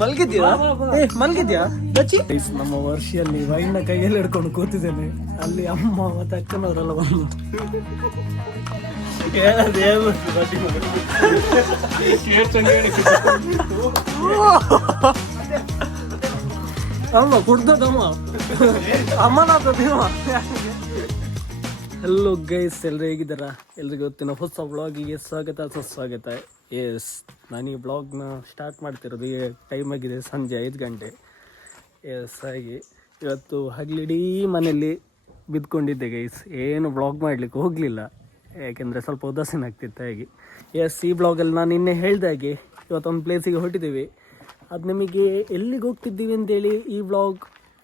ಮಲ್ಗಿದ್ಯಾ ಮಲ್ಗಿದ್ಯಾ ನಮ್ಮ ವರ್ಷದಲ್ಲಿ ವೈನ್ ಕೈಯಲ್ಲಿ ಹಿಡ್ಕೊಂಡು ಕೂತಿದ್ದೇನೆ. ಅಲ್ಲಿ ಅಮ್ಮ ಮತ್ತೆ ಅಕ್ಕನವರೆಲ್ಲ ಬಂದು ಅಮ್ಮ ಕುಡ್ದಮ್ಮ ಅಮ್ಮನಾದ ಭೀಮ. ಹಲೋ ಗೈಸ್, ಎಲ್ಲರೂ ಹೇಗಿದ್ದಾರ? ಎಲ್ರಿಗೂ ಇವತ್ತಿನ ಹೊಸ ಬ್ಲಾಗಿಗೆ ಸ್ವಾಗತ ಸುಸ್ವಾಗತ. ಎಸ್, ನಾನು ಈ ಬ್ಲಾಗ್ನ ಸ್ಟಾರ್ಟ್ ಮಾಡ್ತಿರೋದು ಈ ಟೈಮ್ ಆಗಿದೆ ಸಂಜೆ 5 ಗಂಟೆ. ಎಸ್, ಹಾಗೆ ಇವತ್ತು ಹಗಲಿಡೀ ಮನೆಯಲ್ಲಿ ಬಿದ್ದುಕೊಂಡಿದ್ದೆ ಗೈಸ್. ಏನು ಬ್ಲಾಗ್ ಮಾಡಲಿಕ್ಕೆ ಹೋಗಲಿಲ್ಲ, ಯಾಕೆಂದರೆ ಸ್ವಲ್ಪ ಉದಾಸೀನ ಆಗ್ತಿತ್ತು. ಹಾಗೆ ಎಸ್, ಈ ಬ್ಲಾಗಲ್ಲಿ ನಾನು ನಿನ್ನೆ ಹೇಳಿದಾಗೆ ಇವತ್ತೊಂದು ಪ್ಲೇಸಿಗೆ ಹೊರಟಿದ್ದೀವಿ. ಅದು ನಿಮಗೆ ಎಲ್ಲಿಗೆ ಹೋಗ್ತಿದ್ದೀವಿ ಅಂತೇಳಿ ಈ ಬ್ಲಾಗ್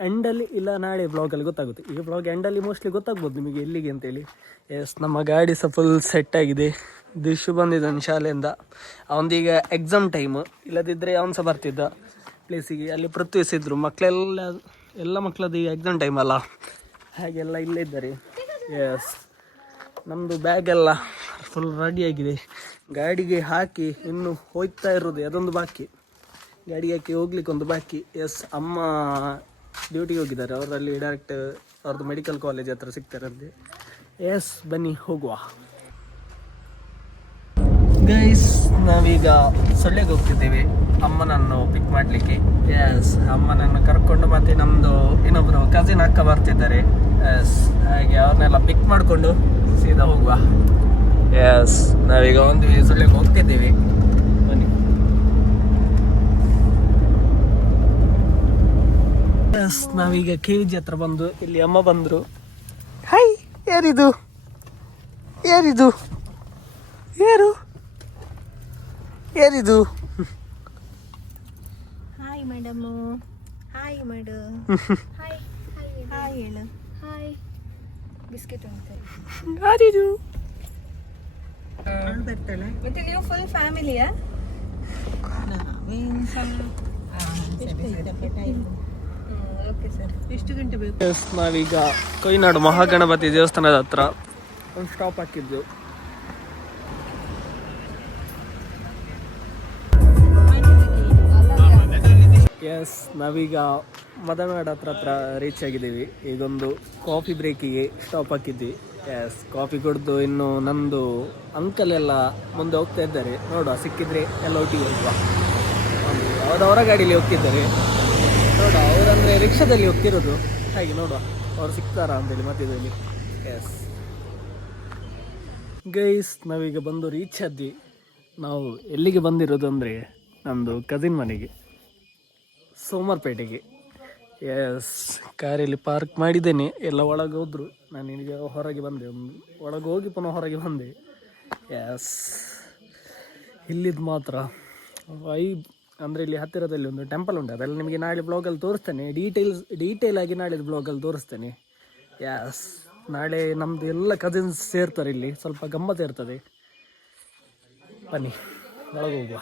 ಎಂಡಲ್ಲಿ ಇಲ್ಲ ನಾಳೆ ಬ್ಲಾಗಲ್ಲಿ ಗೊತ್ತಾಗುತ್ತೆ. ಈ ಬ್ಲಾಗ್ ಎಂಡಲ್ಲಿ ಮೋಸ್ಟ್ಲಿ ಗೊತ್ತಾಗ್ಬೋದು ನಿಮಗೆ ಎಲ್ಲಿಗೆ ಅಂತೇಳಿ. ಎಸ್, ನಮ್ಮ ಗಾಡಿ ಸಹ ಫುಲ್ ಸೆಟ್ ಆಗಿದೆ. ದಿಶು ಬಂದಿದ್ದಾನೆ ಶಾಲೆಯಿಂದ. ಅವನದೀಗ ಎಕ್ಸಾಮ್ ಟೈಮು, ಇಲ್ಲದಿದ್ದರೆ ಅವನು ಸಹ ಬರ್ತಿದ್ದ ಪ್ಲೇಸಿಗೆ. ಅಲ್ಲಿ ಪ್ರತಿಸಿದ್ರು ಎಲ್ಲ ಮಕ್ಕಳದ್ದು ಈಗ ಎಕ್ಸಾಮ್ ಟೈಮ್ ಅಲ್ಲ, ಹಾಗೆಲ್ಲ ಇಲ್ಲೇ ಇದ್ದಾರೆ. ಎಸ್, ನಮ್ಮದು ಬ್ಯಾಗೆಲ್ಲ ಫುಲ್ ರೆಡಿಯಾಗಿದೆ. ಗಾಡಿಗೆ ಹಾಕಿ ಇನ್ನು ಹೋಗ್ತಾ ಇರೋದು ಅದೊಂದು ಬಾಕಿ, ಗಾಡಿಗೆ ಹಾಕಿ ಹೋಗ್ಲಿಕ್ಕೆ ಒಂದು ಬಾಕಿ. ಎಸ್, ಅಮ್ಮ ಡ್ಯೂಟಿಗೆ ಹೋಗಿದ್ದಾರೆ. ಅವರಲ್ಲಿ ಡೈರೆಕ್ಟ್ ಅವ್ರದ್ದು ಮೆಡಿಕಲ್ ಕಾಲೇಜ್ ಹತ್ರ ಸಿಗ್ತಾರಂತೆ. ಎಸ್, ಬನ್ನಿ ಹೋಗುವ. ಗೈಸ್, ನಾವೀಗ ಸೊಳ್ಳೆಗೆ ಹೋಗ್ತಿದ್ದೇವೆ ಅಮ್ಮನನ್ನು ಪಿಕ್ ಮಾಡಲಿಕ್ಕೆ. ಎಸ್, ಅಮ್ಮನನ್ನು ಕರ್ಕೊಂಡು ಮತ್ತೆ ನಮ್ಮದು ಇನ್ನೊಬ್ಬರು ಕಸಿನ್ ಅಕ್ಕ ಬರ್ತಿದ್ದಾರೆ. ಎಸ್, ಹಾಗೆ ಅವ್ರನ್ನೆಲ್ಲ ಪಿಕ್ ಮಾಡಿಕೊಂಡು ಸೀದಾ ಹೋಗುವ. ಎಸ್, ನಾವೀಗ ಒಂದು ಸೊಳ್ಳೆಗೆ ಹೋಗ್ತಿದ್ದೇವೆ. ಬನ್ನಿ. ಎಸ್, ನಾವೀಗ KG ಹತ್ರ ಬಂದು ಇಲ್ಲಿ ಅಮ್ಮ ಬಂದರು. ಹಾಯ್, ಯಾರಿದು ಯಾರಿದು ಯಾರು ಯಾರಿದು? Hi madam, hi madam, hi hi ಹೇಳು, ಹಾಯ್. ಬಿಸ್ಕೆಟ್ ಉಂಟು. ಯಾರಿದು? ಬರ್ತಾಳೆ. ಮತ್ತೆ ನೀವು ಫುಲ್ ಫ್ಯಾಮಿಲಿಯಾ? Okay sir. ಎಷ್ಟು ಗಂಟೆ ಬೇಕು? ಎಸ್, ನಾವೀಗ ಕೊಯ್ನಾಡು ಮಹಾಗಣಪತಿ ದೇವಸ್ಥಾನದ ಹತ್ರ ಒಂದು ಸ್ಟಾಪ್ ಹಾಕಿದ್ದು. ಎಸ್, ನಾವೀಗ ಮದನಾಡ್ ಹತ್ರ ರೀಚ್ ಆಗಿದ್ದೀವಿ. ಈಗೊಂದು ಕಾಫಿ ಬ್ರೇಕಿಗೆ ಸ್ಟಾಪ್ ಹಾಕಿದ್ವಿ. ಎಸ್, ಕಾಫಿ ಕುಡಿದು ಇನ್ನು ನಮ್ಮದು ಅಂಕಲ್ ಎಲ್ಲ ಮುಂದೆ ಹೋಗ್ತಾ ಇದ್ದಾರೆ. ನೋಡುವ, ಸಿಕ್ಕಿದ್ರೆ ಎಲ್ಲ ಒಟ್ಟಿಗೆ ಹೋಗುವ. ಅವರ ಗಾಡೀಲಿ ಹೋಗ್ತಿದ್ದಾರೆ. ನೋಡುವ, ಅವರಂದರೆ ರಿಕ್ಷಾದಲ್ಲಿ ಹೋಗ್ತಿರೋದು. ಹಾಗೆ ನೋಡುವ ಅವ್ರು ಸಿಗ್ತಾರಾ ಅಂತೇಳಿ ಮಧ್ಯದಲ್ಲಿ. ಎಸ್ ಗೈಸ್, ನಾವೀಗ ಬಂದು ರೀಚ್ ಆದ್ವಿ. ನಾವು ಎಲ್ಲಿಗೆ ಬಂದಿರೋದು ಅಂದರೆ ನಮ್ಮದು ಕಸಿನ್ ಮನೆಗೆ, ಸೋಮವಾರಪೇಟೆಗೆ. ಎಸ್, ಕಾರಲ್ಲಿ ಪಾರ್ಕ್ ಮಾಡಿದ್ದೇನೆ. ಎಲ್ಲ ಒಳಗೆ ಹೋದ್ರು. ನಾನು ಈಗ ಹೊರಗೆ ಬಂದೆ, ಒಳಗೆ ಹೋಗಿ ಪುನಃ ಹೊರಗೆ ಬಂದೆ. ಎಸ್, ಇಲ್ಲಿದ್ದು ಮಾತ್ರ ವೈಬ್ ಅಂದರೆ ಇಲ್ಲಿ ಹತ್ತಿರದಲ್ಲಿ ಒಂದು ಟೆಂಪಲ್ ಉಂಟು. ಅದೆಲ್ಲ ನಿಮಗೆ ನಾಳೆ ಬ್ಲಾಗಲ್ಲಿ ತೋರಿಸ್ತೇನೆ, ಡೀಟೇಲ್ ಆಗಿ ನಾಳೆ ಬ್ಲಾಗಲ್ಲಿ ತೋರಿಸ್ತೇನೆ. ಎಸ್, ನಾಳೆ ನಮ್ಮದು ಎಲ್ಲ ಕಸಿನ್ಸ್ ಸೇರ್ತಾರೆ ಇಲ್ಲಿ, ಸ್ವಲ್ಪ ಗಮ್ಮತ್ತು ಇರ್ತದೆ. ಬನ್ನಿ ಒಳಗೆ ಹೋಗುವ.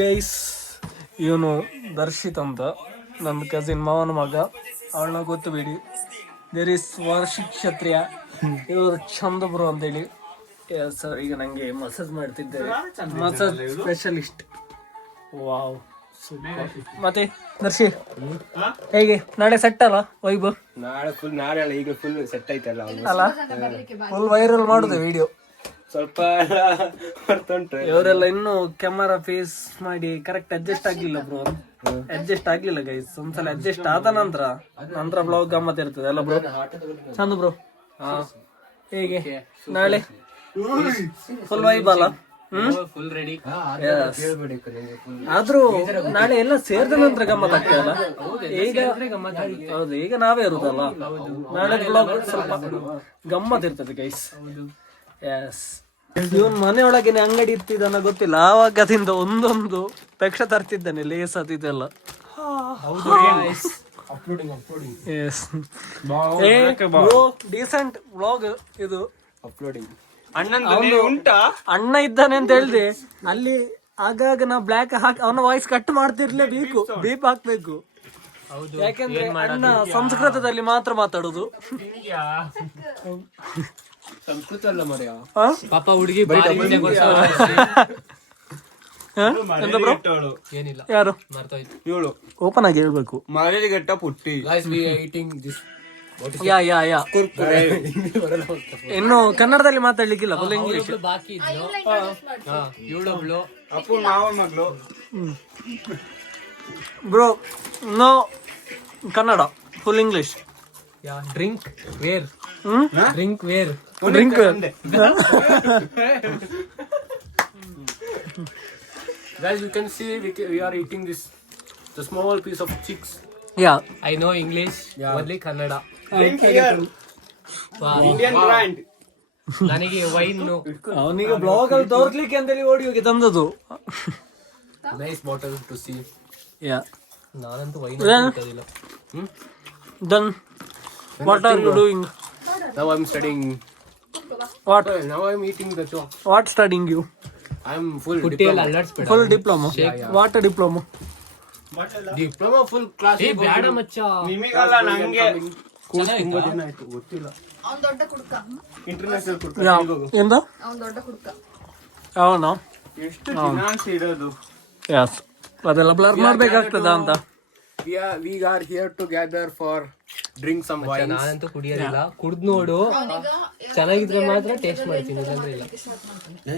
ಗೈಸ್, ಇವನು ದರ್ಶಿತ್ ಅಂತ, ನನ್ನ ಕಸಿನ್ ಮಾವನ ಮಗ. ಅವಳನ್ನ ಗೊತ್ತು ಬಿಡಿ, ದೇರ್ ಇಸ್ ವಾರ್ಷಿಕ್ ಕ್ಷತ್ರಿಯ. ಇವರು ಚಂದಬ್ರು ಅಂತೇಳಿ. ಸರ್, ಈಗ ನನಗೆ ಮಸಾಜ್ ಮಾಡ್ತಿದ್ದಾರೆ, ಮಸಾಜ್ ಸ್ಪೆಷಲಿಸ್ಟ್. Wow, super. ಮತ್ತೆ ದರ್ಶಿ, ಹೇಗೆ ನಾಳೆ ಸೆಟ್ ಅಲ್ಲ ವೈಬ್? ನಾಳೆ ಫುಲ್, ನಾಳೆ ಅಲ್ಲ ಈಗ ಫುಲ್ ಸೆಟ್ ಆಯ್ತಲ್ಲ ಅಲ್ಲ, ಫುಲ್ ವೈರಲ್ ಮಾಡುದು ವಿಡಿಯೋ. ಸ್ವಲ್ಪ ಹೊರ್ತುಂಟು. ಇವರೆಲ್ಲ ಇನ್ನೂ ಕ್ಯಾಮರಾ ಫೇಸ್ ಮಾಡಿ ಕರೆಕ್ಟ್ ಅಡ್ಜಸ್ಟ್ ಆಗ್ಲಿಲ್ಲ ಬ್ರೋ, ಅಡ್ಜಸ್ಟ್ ಆಗ್ಲಿಲ್ಲ ಗೈಸ್. ಒಂದ್ಸಲ ಅಡ್ಜಸ್ಟ್ ಆದ ನಂತರ ಬ್ಲಾಗ್ ಗಮ್ಮತ್ ಇರ್ತದೆ ಅಲ್ಲ ಬ್ರೋ? ಚಂದ ಬ್ರೋ. ಹೇಗೆ ನಾಳೆ ಫುಲ್ ವೈಬ್ ಅಲ್ಲ? Full ready. ಆದ್ರೂ ನಾಳೆ ಎಲ್ಲ ಸೇರಿದ ನಂತರ ಗಮ್ಮತ್ ಆಗ್ತದಲ್ಲ. ಈಗ ಹೌದು, ಈಗ ನಾವೇ ಇರುದಲ್ಲ. ನಾಳೆ ಬ್ಲಾಗ್ ಸ್ವಲ್ಪ ಗಮ್ಮತ್ ಇರ್ತದೆ ಗೈಸ್. ಎಸ್, ಇವನ್ ಮನೆಯೊಳಗೇನೆ ಅಂಗಡಿ ಇರ್ತಿದ್ದಾನ ಗೊತ್ತಿಲ್ಲ, ಆವಾಗದಿಂದ ಒಂದೊಂದು ಪಕ್ಷ ತರ್ತಿದ್ದಾನೆ, ಲೇಸ್ ಅದಿದೆಲ್ಲ. ಡೀಸೆಂಟ್ ಬ್ಲಾಗ್ ಇದು. ಅಪ್ಲೋಡಿಂಗ್ ಅಣ್ಣ ಇದ್ದಾನೆ ಅಂತ ಹೇಳ್ದೆ ಅಲ್ಲಿ. ಆಗಾಗ ನಾ ಬ್ಲಾಕ್ ಹಾಕಿ ಅವನ ವಾಯ್ಸ್ ಕಟ್ ಮಾಡ್ತಿರ್ಲೇಬೇಕು, ಬೀಪ್ ಹಾಕ್ಬೇಕು. ಯಾಕೆಂದ್ರೆ ಅಣ್ಣ ಸಂಸ್ಕೃತದಲ್ಲಿ ಮಾತ್ರ ಮಾತಾಡುದು. ಸಂಸ್ಕೃತ ಅಲ್ಲ ಮರ್ಯ. ಪಾಪ ಹುಡುಗಿ ಎಂತ ಬ್ರೋ? ಏನಿಲ್ಲ ಯಾರು ಮರ್ತೋಯ್ತು. ಇವಳು ಓಪನ್ ಆಗಿ ಹೇಳ್ಬೇಕು. ಮರಳಿಗೆಟ್ಟ ಪುಟ್ಟಿ. Guys, we are eating this. ಯಾ ಕುರ್ಕುರೆ. ಇನ್ನು ಕನ್ನಡದಲ್ಲಿ ಮಾತಾಡ್ಲಿಕ್ಕಿಲ್ಲ, ಫುಲ್ ಇಂಗ್ಲಿಷ್. ಅವ್ಳೊಬ್ಳು ಬಾಕಿ ಇದ್ಲು. ಇವಳೊಬ್ಳು ಅಪ್ಪು ಮಾವ ಮಗಳು. Bro no Kannada, full English. Drink where hmm drink where drink. Guys, you can see we are eating this the small piece of chicks. Yeah I know English, only Kannada. Drink here. Wow. Indian brand. ನನಗೆ wine ಅವನಿಗೆ blog ಅಲ್ಲಿ ತೋರ್ಸ್ಲಿಕ್ಕೆ ಅಂತೇಳಿ ಓಡಿ ಹೋಗಿ ತಂದದ್ದು. Nice bottle to see. Yeah ನಾನಂತೂ wine Yeah. ಕುಡಿಯೋದಿಲ್ಲ. Then what are you doing? Now I'm studying. What Now I'm eating the chop. What studying you? I'm full diploma. Full diploma. What diploma? Diploma full class. ಏ ಬ್ಯಾಡ ಮಚ್ಚ. ನಿಮಗಲ್ಲ ನಂಗೆ. ಚೆನ್ನಾಗಿತ್ತಾ? ದಿನ ಆಯ್ತು ಗೊತ್ತಿಲ್ಲ. ಅವ್ನ್ ದೊಡ್ಡ ಕುಡ್ಕ ಇಂಟರ್ನ್ಯಾಷನಲ್ ಕುರ್ಕ. ಯಾ ಎಂದ ಅವ್ನ್ ದೊಡ್ಡ ಕುಡ್ಕ. ಅವನು ಎಷ್ಟು ದಿನ ಇಡೋದು. ಯಸ್ ಅದೆಲ್ಲ ಬ್ಲರ್ ಮಾಡ್ಬೇಕಾಗ್ತದ ಅಂತ. We are here together for drink some wine. ನಾನಂತೂ ಕುಡಿಯೋದಿಲ್ಲ. ಕುಡ್ದು ನೋಡು, ಚೆನ್ನಾಗಿದ್ರೆ ಮಾತ್ರ ಟೇಸ್ಟ್ ಮಾಡ್ತೀನಿ, ಇಲ್ಲಾಂದ್ರೆ ಇಲ್ಲ.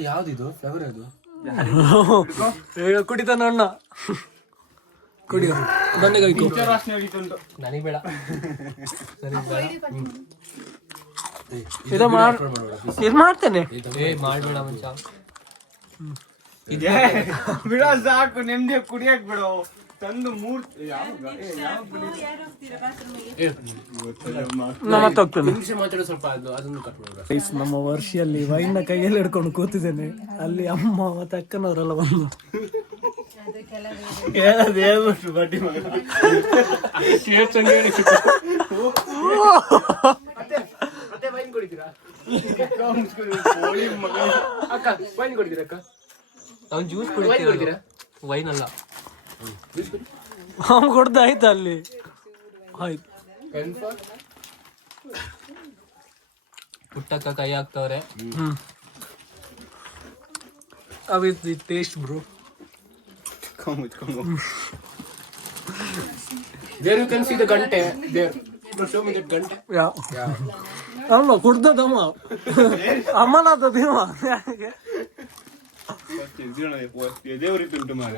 ಯಾವ್ದಿದು ಫ್ಲೇವರ್ ಅದು? ಈಗ ಕುಡಿತಾನ ಅಣ್ಣ. ಕುಡಿಯೋ ದಂಡೆಗಾಯ್ತು. ವಾಸನೆ ಹೊಡಿತುಂಟು. ನನಗೆ ಬೇಡ. ನನಗೆ ಬೇಡ. ಇದು ಮಾಡ್ತೇನೆ. ಏ ಮಾಡ್ಬೇಡ ಮಂಚ. ಬಿಡ ಸಾಕು, ನೆಮ್ಮದಿ ಕುಡಿಯಕ್ ಬಿಡು. ತಂದು ಮೂರ್ ಮತ್ತೆ ಹೋಗ್ತೇನೆ. ಇಂಗ್ಲಿಷ್ ಮಾತಾಡೋ ಸ್ವಲ್ಪ ಅದನ್ನು ಕಟ್ ಮಾಡೋಣ. ನಮ್ಮ ವರ್ಷಿಯಲ್ಲಿ ವೈನ್ ಕೈಯಲ್ಲಿ ಹಿಡ್ಕೊಂಡು ಕೂತಿದ್ದೇನೆ. ಅಲ್ಲಿ ಅಮ್ಮ ಮತ್ತೆ ಅಕ್ಕನವರೆಲ್ಲ ಬಂದು ಬಡ್ಡಿ ಮಗ. ಮತ್ತೆ ವೈನ್ ಕುಡಿತೀರಾ ಅಕ್ಕ? ವೈನ್ ಕುಡಿತೀರಾ ಅಕ್ಕ? ಅವ್ನು ಜ್ಯೂಸ್ ಕುಡಿತೀರಾ? ವೈನ್ ಅಲ್ಲ, ಅವ್ನು ಕೊಡ್ದ ಆಯ್ತು ಅಲ್ಲಿ. ಆಯ್ತು ಪುಟ್ಟಕ್ಕ ಕೈ ಹಾಕ್ತವ್ರೆ. With the taste bro. There you can see the gante. There. Show me that gante. ಯಾ ಅಮ್ಮ ಕುಡ್ದದಮ್ಮ ಅಮ್ಮನಾದದೇವ. ದೇವರಿದ್ದುಂಟು ಮಾರ.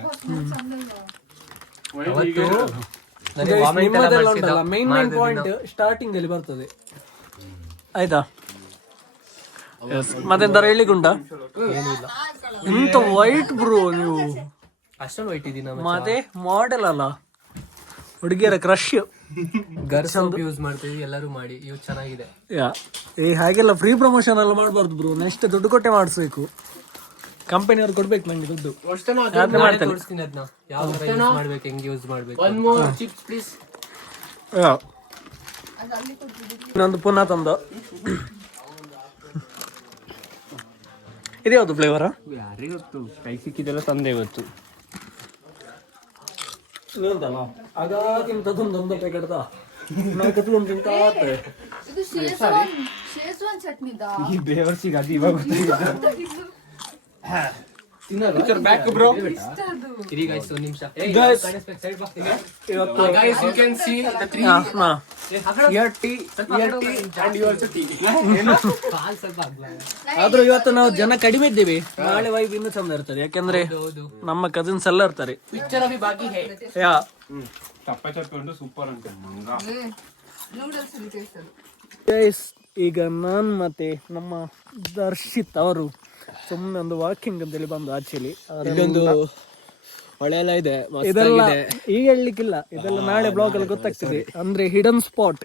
ಅವತ್ತು ನನಗೆ vomit ಎಲ್ಲ ನಿಮ್ಮದೆಲ್ಲ ಮಾಡ್ಸಿದ್ದ. ಉಂಟಲ್ಲ ಮೈನ್ ಪಾಯಿಂಟ್ ಸ್ಟಾರ್ಟಿಂಗ್ ಅಲ್ಲಿ ಬರ್ತದೆ ಆಯ್ತಾ. ಮತ್ತೆಂತಾರ ಹೇಳಿಗುಂಟ ಎಂತ ವೈಟ್ ಬ್ರೋ ನೀವು. ಅಷ್ಟೊಂದು ವೈಟ್ ಇದೀನ ಮತ್ತೆ ಮಾಡೆಲ್ ಅಲ್ಲ, ಹುಡುಗಿಯರ ಕ್ರಶ್. ಗರ್ಸ್ ಯೂಸ್ ಮಾಡ್ತೀವಿ, ಎಲ್ಲರೂ ಮಾಡಿ ಯೂಸ್ ಚೆನ್ನಾಗಿದೆ. ಯಾ ಹಾಗೆಲ್ಲ ಫ್ರೀ ಪ್ರಮೋಷನ್ ಎಲ್ಲ ಮಾಡಬಾರ್ದು ಬ್ರೋ. ನೆಕ್ಸ್ಟ್ ದುಡ್ಡು ಕೊಟ್ಟೆ ಮಾಡಿಸ್ಬೇಕು. ಕಂಪನಿಯವ್ರು ಕೊಡ್ಬೇಕು ನಂಗೆ ದುಡ್ಡು. ತೋರಿಸ್ತೀನಿ ಅದನ್ನ ಯಾವ ತರ ಯೂಸ್ ಮಾಡ್ಬೇಕು, ಹೆಂಗ್ ಯೂಸ್ ಮಾಡ್ಬೇಕು. One more chips please. ಇನ್ನೊಂದು ಪುನಃ ತಂದು. ಇದು ಯಾವುದು ಫ್ಲೇವರ? ಯಾರಿಗೊತ್ತು, ಕೈ ಸಿಕ್ಕಿದೆಲ್ಲ ತಂದೆ ಇವತ್ತು. ಇನ್ನೊಂದಲ್ಲ ಆಗಾಗಿಂತದೊಂದೊಂದು ಪ್ಯಾಕೆಟ್ದ ನಾವು ಕತ್ಕೊಂಡು ತಿಂತಾ ಇರ್ತೇವೆ. ಶೇಜ್ವಾನ್ ಚಟ್ನಿದ ಈ ಬೇವರ್ಸಿಗೆ ಅದು ಇವಾಗ ಗೊತ್ತಾಗಿದ್ದು. Back bro. ಇರಿ ಗೈಸ್ ಒಂದು ನಿಮಿಷ. Guys, ಇವತ್ತು guys you can see the three Here tea and you also tea. ಕಾಲ್ ಸ್ವಲ್ಪ ಅಗ್ಲ. ಆದ್ರೂ ಇವತ್ತು ನಾವು ಜನ ಕಡಿಮೆ ಇದ್ದೀವಿ. ನಾಳೆ ವೈಬ್ ಇನ್ನೂ ಚಂದ ಇರ್ತದೆ, ಯಾಕೆಂದ್ರೆ ಹೌದು, ನಮ್ಮ ಕಸಿನ್ಸ್ ಎಲ್ಲ ಇರ್ತಾರೆ. ಪಿಕ್ಚರ್ ಅಭಿ ಬಾಕಿ ಹೈ. ಯಾ ಚಪ್ಪ ಚಪ್ಪ ಉಂಟು, ಸೂಪರ್ ಉಂಟು ಮಂಗ. Noodles taste. ಗೈಸ್, ಈಗ ನಾನು ಮತ್ತೆ ನಮ್ಮ ದರ್ಶಿತ್ ಅವರು ಸುಮ್ಮನೆ ಒಂದು ವಾಕಿಂಗ್ ಅಂತೇಳಿ ಬಂದು ಆಕ್ಚುಲಿ ಇಲ್ಲೊಂದು ಹೊಳೆ ಎಲ್ಲ ಇದೆ, ಇದೆಲ್ಲ ಈಗ ಹೇಳಲಿಕ್ಕಿಲ್ಲ, ಇದೆಲ್ಲ ನಾಳೆ ಬ್ಲಾಗ್ ಅಲ್ಲಿ ಗೊತ್ತಾಗ್ತದೆ. ಅಂದ್ರೆ ಹಿಡನ್ ಸ್ಪಾಟ್.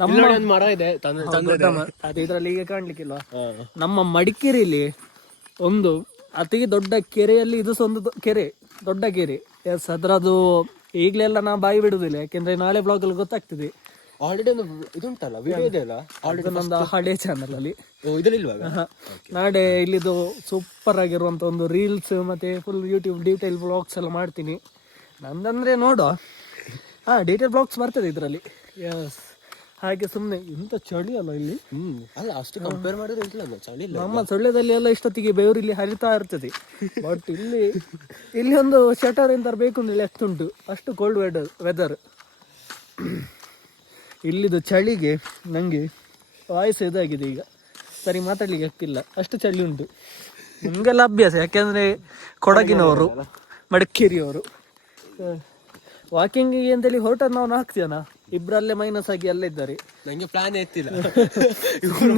ನಮ್ಮ ಒಂದು ಮರ ಇದೆ, ಅದು ಇದ್ರಲ್ಲಿ ಈಗ ಕಾಣ್ಲಿಕ್ಕಿಲ್ಲ. ನಮ್ಮ ಮಡಿಕೇರಿಲಿ ಒಂದು ಅತಿ ದೊಡ್ಡ ಕೆರೆಯಲ್ಲಿ ಇದು ಸಹ ಒಂದು ಕೆರೆ, ದೊಡ್ಡ ಕೆರೆ. ಎಸ್, ಅದ್ರದ್ದು ಈಗಲೆಲ್ಲ ನಾ ಬಾಯಿ ಬಿಡುದಿಲ್ಲ, ಯಾಕೆಂದ್ರೆ ನಾಳೆ ಬ್ಲಾಗ್ ಅಲ್ಲಿ ಗೊತ್ತಾಗ್ತದೆ. ಆಲ್ರೆಡಿ ಒಂದು ಇದುಂಟಲ್ಲ, ವಿಡಿಯೋ ಇದೆ ಅಲ್ಲ ಆಲ್ರೆಡಿ ನಂದು ಹಳೆ ಚಾನಲ್ ಅಲ್ಲಿ. ಇದ್ರಲ್ಲಿ ನಾಳೆ ಇಲ್ಲಿದು ಸೂಪರ್ ಆಗಿರುವಂತ ಒಂದು ರೀಲ್ಸ್ ಮತ್ತೆ ಫುಲ್ ಯೂಟ್ಯೂಬ್ ಡೀಟೇಲ್ ಬ್ಲಾಗ್ಸ್ ಎಲ್ಲ ಮಾಡ್ತೀನಿ. ನಂದಂದ್ರೆ ನೋಡುವ, ಡೀಟೇಲ್ ಬ್ಲಾಗ್ಸ್ ಬರ್ತದೆ ಇದರಲ್ಲಿ. ಎಸ್, ಹಾಗೆ ಸುಮ್ಮನೆ ಇಂಥ ಚಳಿ ಅಲ್ಲ ಇಲ್ಲಿ. ಅಲ್ಲ ಅಷ್ಟು ಕಂಪೇರ್ ಮಾಡಿದ್ರೆ ಇಲ್ಲ ಚಳಿ ಇಲ್ಲ. ನಮ್ಮ ಸೊಳ್ಳೆದಲ್ಲಿ ಎಲ್ಲ ಇಷ್ಟೊತ್ತಿಗೆ ಬೆವರು ಇಲ್ಲಿ ಹರಿತಾ ಇರ್ತದೆ. ಬಟ್ ಇಲ್ಲಿ ಒಂದು ಶಟರ್ ಎಂತ ಬೇಕು ಅಂದ್ರೆ ಎಷ್ಟುಂಟು, ಅಷ್ಟು ಕೋಲ್ಡ್ ವೆದರ್. ಇಲ್ಲಿದು ಚಳಿಗೆ ನನಗೆ ವಾಯ್ಸ್ ಇದಾಗಿದೆ ಈಗ, ಸರಿ ಮಾತಾಡ್ಲಿಕ್ಕೆ ಆಗ್ತಿಲ್ಲ, ಅಷ್ಟು ಚಳಿ ಉಂಟು. ನಿಮಗೆಲ್ಲ ಅಭ್ಯಾಸ, ಯಾಕೆಂದರೆ ಕೊಡಗಿನವರು, ಮಡಿಕೇರಿಯವರು. ವಾಕಿಂಗಿಗೆ ಅಂತೇಳಿ ಹೊರಟದ್ದು ನಾವು 4 ಜನ, ಇಬ್ಬರಲ್ಲೇ ಮೈನಸ್ ಆಗಿ ಅಲ್ಲೇ ಇದ್ದಾರೆ. ನಂಗೆ ಪ್ಲಾನ್ ಎತ್ತಿಲ್ಲ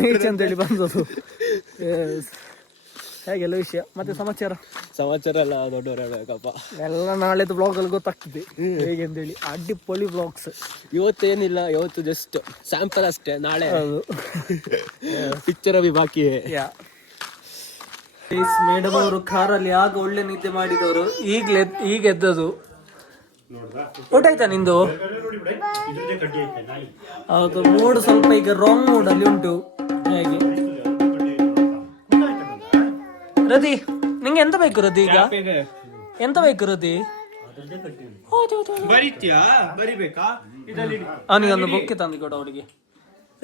ನೀಚೆ ಅಂತೇಳಿ ಬಂದದ್ದು. ಹಾಗೆಲ್ಲ ವಿಷಯ. ಮತ್ತೆ ಸಮಾಚಾರ ಎಲ್ಲ ದೊಡ್ಡವರು ಹೇಳ್ಬೇಕಪ್ಪ. ಎಲ್ಲ ನಾಳೆದು ಬ್ಲಾಗಲ್ಲಿ ಗೊತ್ತಾಗ್ತದೆ ಹೇಗೆ ಅಂತೇಳಿ. ಅಡ್ಡಿಪೊಳಿ ಬ್ಲಾಗ್ಸ್. ಇವತ್ತೇನಿಲ್ಲ, ಇವತ್ತು ಜಸ್ಟ್ ಸ್ಯಾಂಪಲ್ ಅಷ್ಟೇ. ನಾಳೆ ಹೌದು, ಪಿಕ್ಚರ್ ಅಭಿ ಬಾಕಿ. ಮೇಡಮ್ ಅವರು ಕಾರಲ್ಲಿ ಆಗ ಒಳ್ಳೆ ನಿದ್ದೆ ಮಾಡಿದವರು, ಈಗ ಎದ್ದದು. ಊಟ ಆಯ್ತಾ ನಿಂದು? ಹೌದು, ಮೂಡ್ ಸ್ವಲ್ಪ ಈಗ ರಾಂಗ್ ಮೂಡ್ ಅಲ್ಲಿ ಉಂಟು. ಹೇಗೆ ರತಿ, ನಿಂಗೆ ಎಂತ ಬೇಕು ರತಿ? ಈಗ ಎಂತ ಬೇಕು ರತಿ? ಅವನಿಗೊಂದು ಬೊಕ್ಕೆ ತಂದು ಕೊಡು ಅವಳಿಗೆ.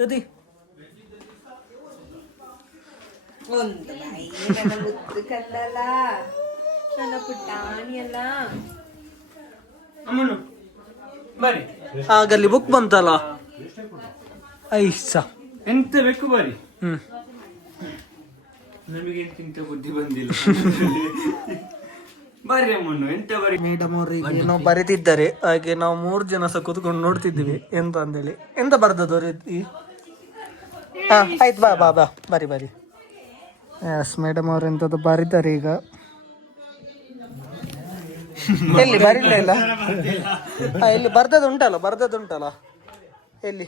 ರತಿ ಆಗಲ್ಲಿ ಬುಕ್ ಬಂತಲ್ಲ, ಐಸ ಎಂತ ಬೇಕು ಬರಿ. ನಮಗೆ ಎಂತ ಬುದ್ಧಿ ಬಂದಿಲ್ಲ. ಬರ್ರಿ ಅಮ್ಮನು ಎಂತ ಬರಿ. ಮೇಡಮ್ ಅವ್ರಿಗೆ ನಾವು ಬರೆದಿದ್ದಾರೆ, ಹಾಗೆ ನಾವು 3 ಜನ ಸಹ ಕೂತ್ಕೊಂಡು ನೋಡ್ತಿದ್ದೀವಿ ಎಂತ ಅಂದೇಳಿ. ಎಂತ ಬರ್ದದ್ದು ರೀತಿ? ಆಯ್ತು, ಬಾ ಬಾ ಬಾ ಬರಿ. ಎಸ್, ಮೇಡಮ್ ಅವ್ರು ಎಂತದ್ದು ಬರೀತಾರೆ ಈಗ. ಎಲ್ಲಿ ಬರೀಲ್ಲ ಇಲ್ಲ, ಇಲ್ಲಿ ಬರ್ದದ್ದು ಉಂಟಲ್ಲ ಎಲ್ಲಿ?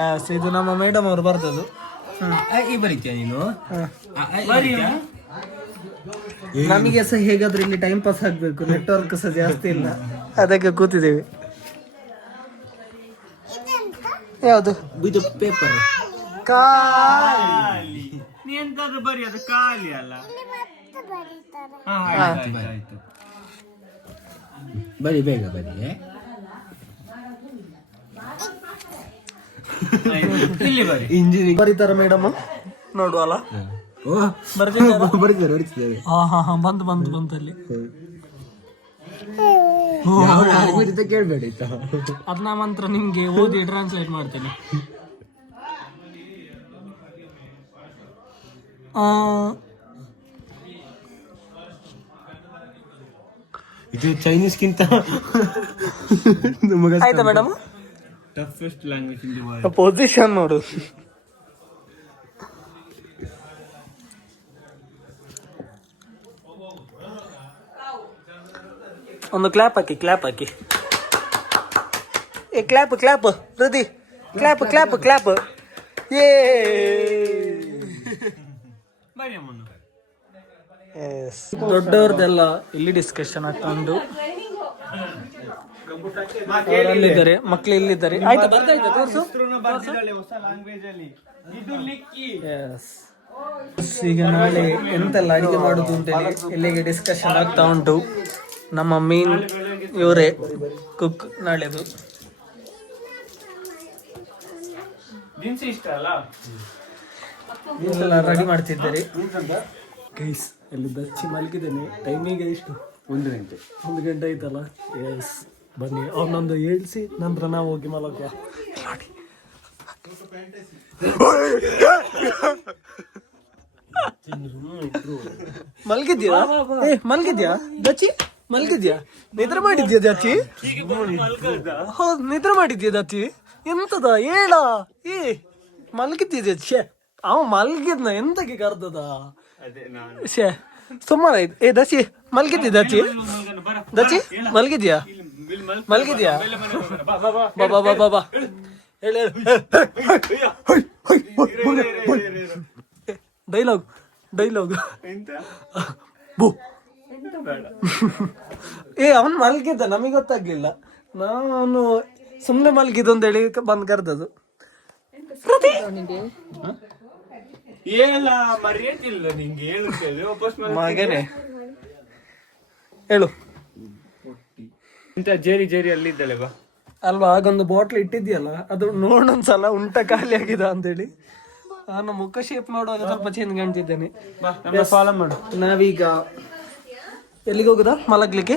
ಎಸ್, ಇದು ನಮ್ಮ ಮೇಡಮ್ ಅವರು ಬರ್ದದ್ದು. ಬರೀತೀಯ ನೀನು? ನಮಗೆ ಸಹ ಹೇಗಾದ್ರೂ ಇಲ್ಲಿ ಟೈಮ್ ಪಾಸ್ ಆಗ್ಬೇಕು, ನೆಟ್ವರ್ಕ್ ಸಹ ಜಾಸ್ತಿ ಇಲ್ಲ, ಅದಕ್ಕೆ ಕೂತಿದ್ದೇವೆ. ಯಾವುದು ಇದು ಪೇಪರ್ ಖಾಲಿ? ನೀ ಎಂತಾದ್ರೂ ಬರಿ, ಅದು ಖಾಲಿ ಅಲ್ಲ. ಆಯ್ತು ಬರಿ, ಬೇಗ ಬರಿ. ಇಲ್ಲಿ ಬರಿ. ಇಂಜಿನಿಯರಿಂಗ್ ಬರೀತಾರ ಮೇಡಮ್, ನೋಡುವಲ್ಲ ಬರೀತಾರೆ. ಹಾ ಬಂತು ಅಲ್ಲಿ. ಕೇಳ್ಬೇಡ, ಅದನ್ನ ಮಂತ್ರ ನಿಮ್ಗೆ ಓದಿ ಟ್ರಾನ್ಸ್ಲೇಟ್ ಮಾಡ್ತೇನೆ. ಇದು ಚೈನೀಸ್ಗಿಂತ ಆಯ್ತಾ madam? Toughest language in the world. Position ನೋಡು. ಒಂದು ಕ್ಲಾಪ್ ಹಾಕಿ. ಏ ಕ್ಲಾಪ್ ಪ್ರತಿ ಕ್ಲಾಪ್. ಏ ದೊಡ್ಡವ್ರದ್ದೆಲ್ಲ ಇಲ್ಲಿ ಡಿಸ್ಕಷನ್ ಆಗ್ತಾ ಉಂಟು. ಅಲ್ಲಿದ್ದಾರೆ ಮಕ್ಳು, ಇಲ್ಲಿದ್ದಾರೆ. ಆಯ್ತು, ಬರ್ತಾಯ್ತಾ? ತೋರ್ಸು. ಈಗ ನಾಳೆ ಎಂತೆಲ್ಲ ಅಡಿಗೆ ಮಾಡುದು ಅಂತೇಳಿ ಇಲ್ಲಿಗೆ ಡಿಸ್ಕಷನ್ ಆಗ್ತಾ ಉಂಟು. ನಮ್ಮ ಮೀನ್ ಇವರೇ ಕುಕ್ ನಾಳೆದು. ರೆಡಿ ಮಾಡ್ತಿದ್ದಾರೆ ಗೈಸ್. ಅಲ್ಲಿ ದಚ್ಚಿ ಮಲಗಿದ್ದೇನೆ. ಟೈಮಿಗೆ ಎಷ್ಟು? 1 ಗಂಟೆ. 1 ಗಂಟೆ ಆಯ್ತಲ್ಲ. ಎಸ್, ಬನ್ನಿ ಅವನೊಂದು ಹೇಳ್ಸಿ ನಂತರ ನಾವು ಹೋಗಿ ಮಲಗುವ. ಮಲ್ಗಿದ್ಯಾ ದಚ್ಚಿ? ನಿದ್ರೆ ಮಾಡಿದ್ಯಾ ದಚ್ಚಿ? ಹೌದು, ನಿದ್ರೆ ಮಾಡಿದ್ಯಾ ದಚ್ಚಿ? ಎಂತದ ಹೇಳ? ಮಲ್ಗಿದ್ಯಾ? ಶೇ, ಅವ ಮಲ್ಗಿದ್ನ ಎಂತಕ್ಕೆ ಕರ್ದದ? ಶೇ, ಸುಮ್ಮನೆ. ದಚ್ಚಿ ಮಲ್ಗಿದ್ಯಾ? ದಚ್ಚಿ ಮಲ್ಗಿದ್ಯಾ? ಬಾ ಹೇಳಿ. ಡೈಲಾಗ್ ಅವನ್ ಮಲ್ಗಿದ್ದ, ನಮಗೆ ಗೊತ್ತಾಗ್ಲಿಲ್ಲ. ನಾನು ಸುಮ್ನೆ ಮಲ್ಗಿದ್ದು ಅಂತ ಹೇಳಿ ಬಂದ್ ಕರ್ದದು. ಮಗನೇ ಹೇಳು. ಜೇರಿ ಅಲ್ಲಿದ್ದಾಳೆ ಬಾ. ಅಲ್ವಾ ಆಗೊಂದು ಬಾಟ್ಲ್ ಇಟ್ಟಿದ್ಯಲ್ಲ ಅದು ನೋಡೊಂದ್ಸಲ ಉಂಟ ಖಾಲಿ ಆಗಿದೆ ಅಂತೇಳಿ ನಾನು ಮುಖ ಶೇಪ್ ಮಾಡುವಾಗ ಸ್ವಲ್ಪ ಚೇಂಜ್ ಕಾಣ್ತಿದ್ದೇನೆ. ಫಾಲೋ ಮಾಡು. ನಾವೀಗ ಎಲ್ಲಿಗೆ ಹೋಗುದಾ ಮಲಗ್ಲಿಕ್ಕೆ?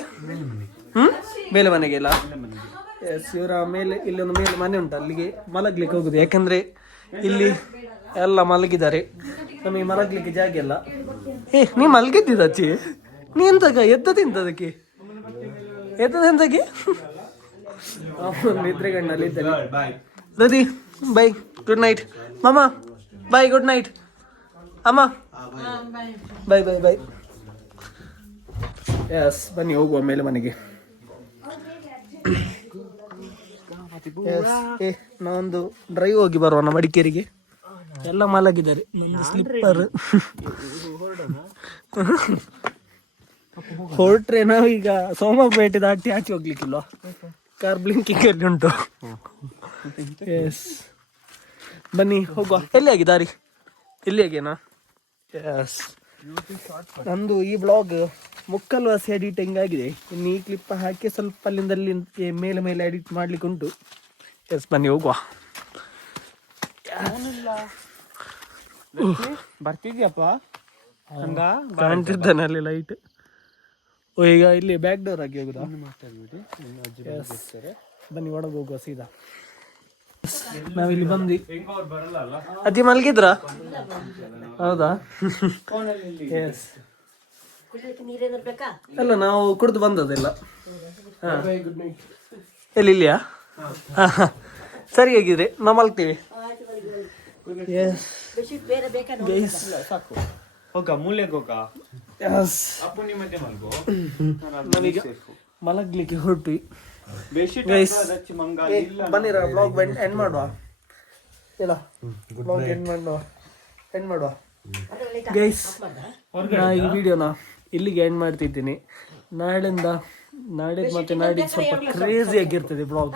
ಮೇಲೆ ಮನೆಗೆ ಇಲ್ಲ. ಎಸ್, ಇವರ ಮೇಲೆ ಇಲ್ಲೊಂದು ಮೇಲೆ ಮನೆ ಉಂಟು, ಅಲ್ಲಿಗೆ ಮಲಗ್ಲಿಕ್ಕೆ ಹೋಗುದು. ಯಾಕಂದ್ರೆ ಇಲ್ಲಿ ಎಲ್ಲ ಮಲಗಿದ್ದಾರೆ, ನಮಗೆ ಮಲಗ್ಲಿಕ್ಕೆ ಜಾಗ ಇಲ್ಲ. ನೀ ಮಲಗಿದ್ದಿದ್ದ ಅಚ್ಚಿ, ನೀ ಎಂತಗ ಎದ್ದದಿಂತದಕ್ಕೆ ಎದ್ದದೆಂತಕ್ಕೆ ನಿದ್ರೆಗಣ್ಣಲ್ಲಿ ಇದ್ದಾನೆ. ರದಿ ಬೈ, ಗುಡ್ ನೈಟ್ ಮಾಮ, ಬೈ ಗುಡ್ ನೈಟ್ ಅಮ್ಮ, ಬೈ ಬೈ ಬೈ. ಎಸ್, ಬನ್ನಿ ಹೋಗುವ ಮೇಲೆ ಮನೆಗೆ. ನಾವೊಂದು ಡ್ರೈವ್ ಹೋಗಿ ಬರುವನ ಮಡಿಕೇರಿಗೆ. ಎಲ್ಲ ಮಲಗಿದ್ದಾರೆ, ನಂದು ಸ್ಲಿಪ್ಪರ್. ಹೊರಟ್ರೆ ನಾವೀಗ ಸೋಮಪೇಟೆ ದಾಟಿ ಆಚೆ ಹೋಗ್ಲಿಕ್ಕಿಲ್ವ, ಕಾರ್ ಬ್ಲಿಂಕಿಂಗ್ ಅಲ್ಲಿ ಉಂಟು. ಎಸ್, ಬನ್ನಿ ಹೋಗುವ. ಎಲ್ಲಿ ಆಗಿ ದಾರಿ ಇಲ್ಲಿ ಆಗೇನಾ? ಎಸ್, ನಂದು ಈ ಬ್ಲಾಗ್ ಮುಕ್ಕಲ್ವಾಸಿ ಎಡಿಟಿಂಗ್ ಆಗಿದೆ. ಇನ್ನು ಈ ಕ್ಲಿಪ್ ಹಾಕಿ ಸ್ವಲ್ಪ ಅಲ್ಲಿಂದಲ್ಲಿ ಮೇಲೆ ಮೇಲೆ ಎಡಿಟ್ ಮಾಡ್ಲಿಕ್ಕೆ ಉಂಟು. ಎಸ್, ಬನ್ನಿ ಹೋಗುವ. ಬರ್ತಿದ್ಯಪ್ಪ ಕಾಣ್ತಿದ್ದಾನೆ ಅಲ್ಲಿ ಲೈಟ್. ಈಗ ಇಲ್ಲಿ ಬ್ಯಾಕ್ ಡೋರ್ ಆಗಿ ಹೋಗುದಾ? ಬನ್ನಿ ಒಳಗೆ ಹೋಗುವ ಸೀದಾ. ನಾವಿಲ್ಲಿ ಬಂದ್ವಿ. ಅಜ್ಜಿ ಮಲಗಿದ್ರ? ಹೌದಾ? ಎಸ್, ಅಲ್ಲ ನಾವು ಕುಡಿದು ಬಂದದೆಲ್ಲ. ಎಲ್ಲಿ ಇಲ್ಲಿಯಾ? ಸರಿ, ಹೇಗಿದ್ರೆ ನಾವು ಮಲ್ಗ್ತೀವಿ. ನಾವೀಗ ಮಲಗ್ಲಿಕ್ಕೆ ಹೊರಟ್ವಿ. ಬನ್ನಿರ ಬ್ಲಾಗ್ ಎಂಡ್ ಮಾಡುವ. ಇಲ್ಲ, ಬ್ಲಾಗ್ ಎಂಡ್ ಮಾಡುವ ಗೈಸ್. ನಾ ಈ ವಿಡಿಯೋನ ಇಲ್ಲಿಗೆ ಎಂಡ್ ಮಾಡ್ತಿದ್ದೀನಿ. ನಾಡಿದ್ದು ಮತ್ತೆ ನಾಡಿದ್ದು ಸ್ವಲ್ಪ ಕ್ರೇಜಿ ಆಗಿರ್ತದೆ ಬ್ಲಾಗ್.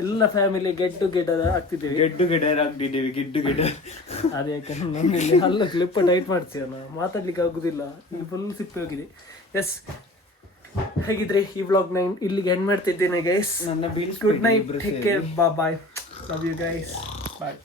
ಎಲ್ಲ ಫ್ಯಾಮಿಲಿ ಗೆಟ್ ಟುಗೆದರ್ ಆಗ್ತಿದ್ದೀವಿ. ಅದೇ, ಯಾಕಂದ್ರೆ ನಾನು ಇಲ್ಲಿ ಹಲ್ಲು ಕ್ಲಿಪ್ ಟೈಟ್ ಮಾಡ್ತೀವಿ, ಮಾತಾಡ್ಲಿಕ್ಕೆ ಆಗುದಿಲ್ಲ, ಇಲ್ಲಿ ಫುಲ್ ಸಿಪ್ಪೆ ಹೋಗಿದೆ. ಎಸ್, ಹೇಗಿದ್ರೆ ಈ ವ್ಲಾಗ್ ನ ಇಲ್ಲಿಗೆ ಎಂಡ್ ಮಾಡ್ತಿದ್ದೇನೆ guys. Good night, take care, bye, love you guys, bye.